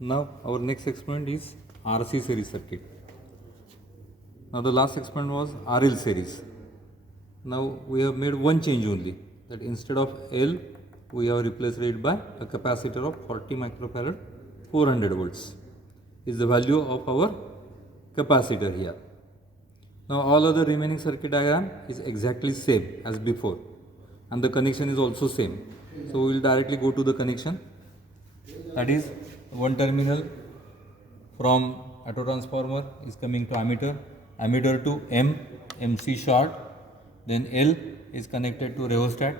Now our next experiment is RC series circuit. Now the last experiment was RL series. Now we have made one change only, that instead of L we have replaced it by a capacitor of 40 microfarad 400 volts is the value of our capacitor here. Now all other remaining circuit diagram is exactly same as before and the connection is also same. So we will directly go to the connection, that is one terminal from auto transformer is coming to ammeter to MC short, then L is connected to rheostat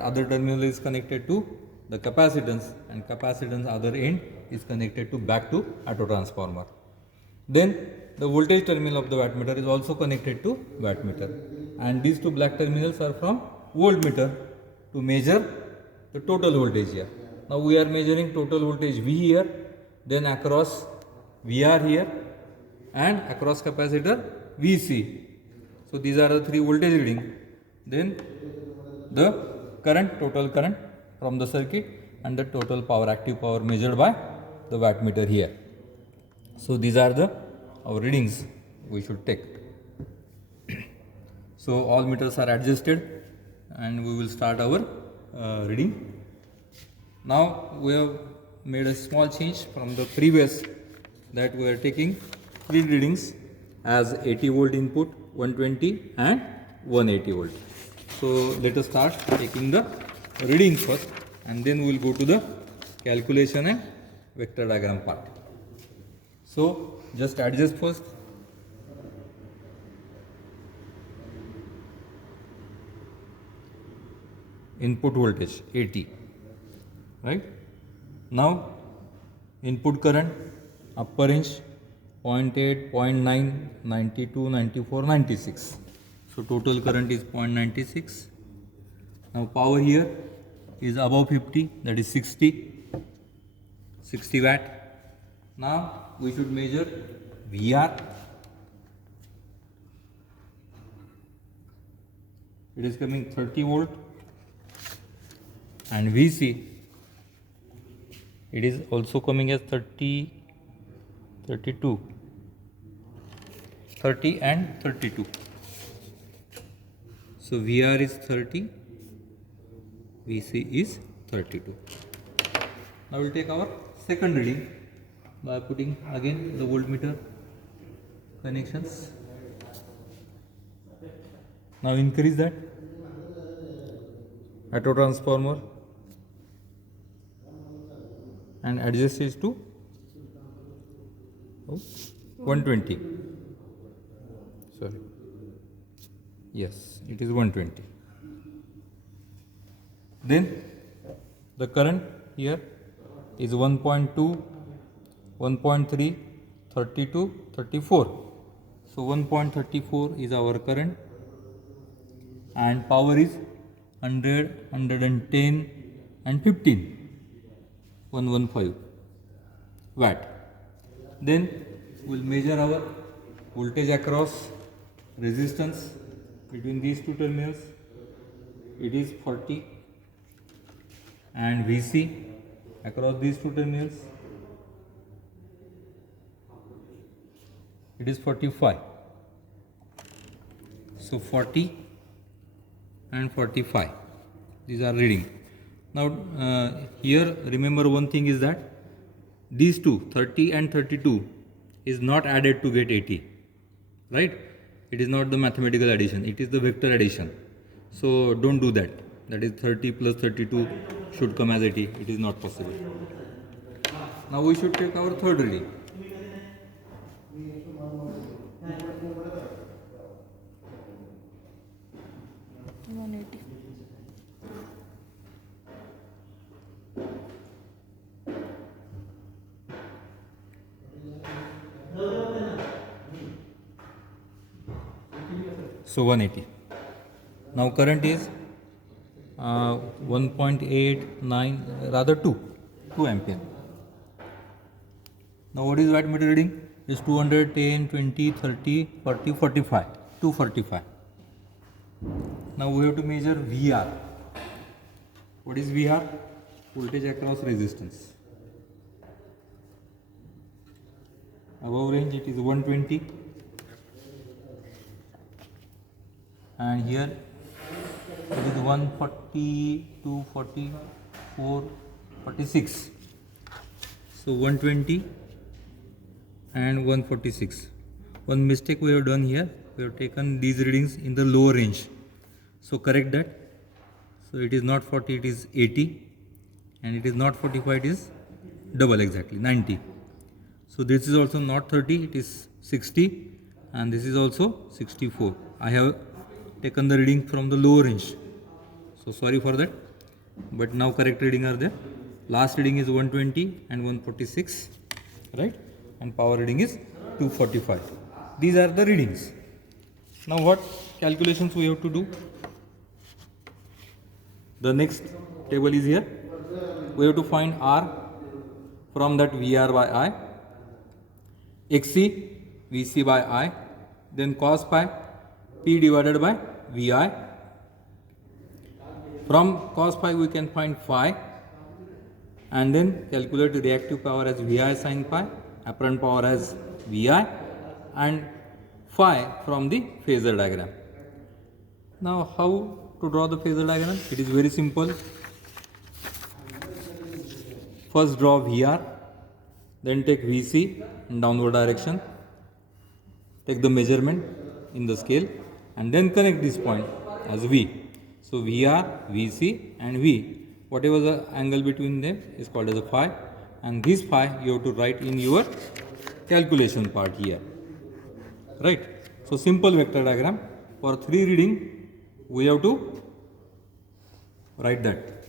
other terminal is connected to the capacitance and capacitance other end is connected to back to auto transformer. Then the voltage terminal of the wattmeter is also connected to wattmeter and these two black terminals are from voltmeter to measure the total voltage here. Now we are measuring total voltage V here, then across VR here and across capacitor VC. So these are the three voltage reading. Then the current, total current from the circuit and the total power, active power measured by the wattmeter here. So these are the our readings we should take. So all meters are adjusted and we will start our reading. Now we have made a small change from the previous, that we are taking three readings as 80 volt input, 120 and 180 volt. So let us start taking the reading first and then we will go to the calculation and vector diagram part. So just adjust first. Input voltage 80, right? Now input current upper range 0.8, 0.9, 92, 94, 96. So total current is 0.96. Now power here is above 50, that is 60 watt. Now we should measure VR. It is coming 30 volt and VC it is also coming as 30 and 32. So VR is 30, VC is 32. Now we will take our second reading by putting again the voltmeter connections. Now increase that auto transformer and adjust it to 120. Sorry, yes, it is 120. Then the current here is 1.2, 1.3, 32, 34. So 1.34 is our current and power is 100, 110 and 15, 115 watt. Then we will measure our voltage across resistance between these two terminals. It is 40 and VC across these two terminals it is 45. So 40 and 45, these are reading. Now here remember one thing is that these two 30 and 32 is not added to get 80, right? It is not the mathematical addition, it is the vector addition. So don't do that. That is 30 plus 32 should come as 80. It is not possible. Now we should take our third reading. So 180. Now current is 1.89, rather 2 ampere. Now what is wattmeter reading? Is 210, 20, 30, 40, 45, 245. Now we have to measure VR. What is VR? Voltage across resistance. above range it is 120, and here it is 142, 44, 46. So 120 and 146. One mistake we have done here, we have taken these readings in the lower range. So correct that. So it is not 40, it is 80, and it is not 45, it is double exactly 90. So this is also not 30, it is 60, and this is also 64. I have taken the reading from the lower range. So sorry for that, but now correct reading are there. Last reading is 120 and 146, right? And power reading is 245. These are the readings. Now what calculations we have to do? The next table is here. We have to find R from that VR by I, XC, VC by I, then cos pi, P divided by VI. From cos pi we can find phi, and then calculate the reactive power as VI sin pi, apparent power as VI, and phi from the phasor diagram. Now how to draw the phasor diagram? It is very simple. First draw VR, then take VC in downward direction, take the measurement in the scale, and then connect this point as V. So VR, VC and V, whatever the angle between them is called as a phi, and this phi you have to write in your calculation part here, right? So simple vector diagram for 3 reading we have to write that.